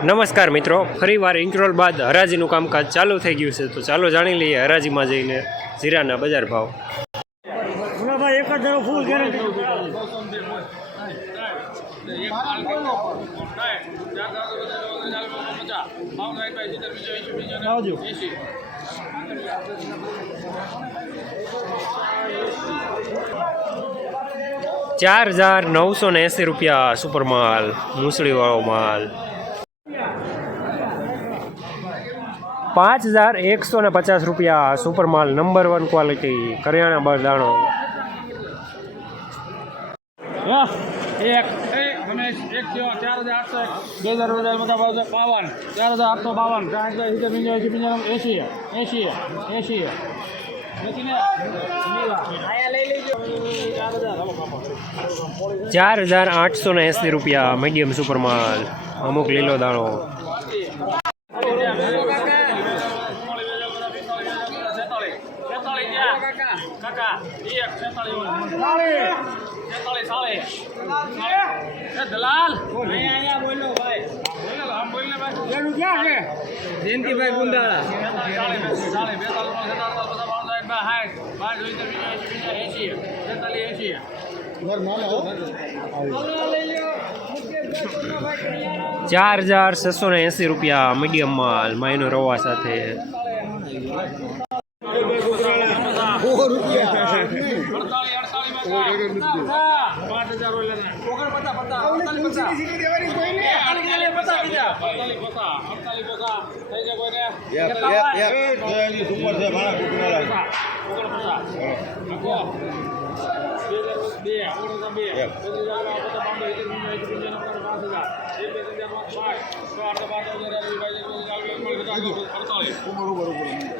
નમસ્કાર મિત્રો ફરીવાર ઇન્ક્રોલ બાદ હરાજીનું કામકાજ ચાલુ થઈ ગયું છે તો ચાલો જાણી લઈએ હરાજીમાં જઈને જીરાના બજાર ભાવ. ચાર હજાર નવસો ને એંસી રૂપિયા સુપર માલ મૂસળીવાળો માલ. પાંચ હજાર એકસો ને પચાસ રૂપિયા સુપર માલ નંબર વન ક્વોલિટી કરિયાણા બરદાણો એક ચાર હજાર આઠસો બે હજાર બે હજાર બધા બાવન બાવન. ચાર હજાર આઠસો બાવન. સાઠ હજાર સિત્તેર પંચાસી પંચાવન એંસી એંસી એંસી બાપા. ચાર હજાર. આઠસો ને એંસી રૂપિયા મીડિયમ સુપર માલ અમુક લીલો દાણો. જયંતિભાઈ ગુંદાળા ચાર હજાર છસો ને એંસી રૂપિયા મીડિયમ માલ માયનો રવા સાથે. वो रुपया બરોબર બરોબર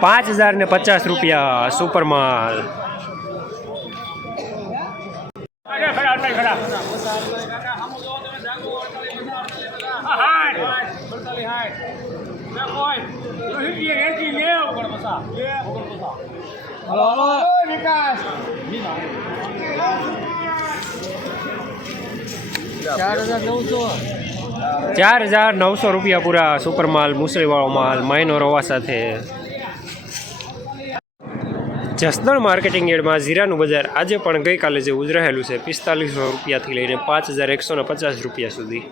પાંચ હજાર ને પચાસ રૂપિયા સુપર માલ હલો હલો વિકાસ ચાર હજાર નવસો રૂપિયા પૂરા સુપર માલ મુસરીવાળો માલ માયનો રવા સાથે. જસદણ માર્કેટિંગ એડમાં જીરાનું બજાર આજે પણ ગઈકાલે જેવું જ રહેલું છે. પિસ્તાલીસો રૂપિયાથી લઈને પાંચ હજાર એકસો પચાસ રૂપિયા સુધી.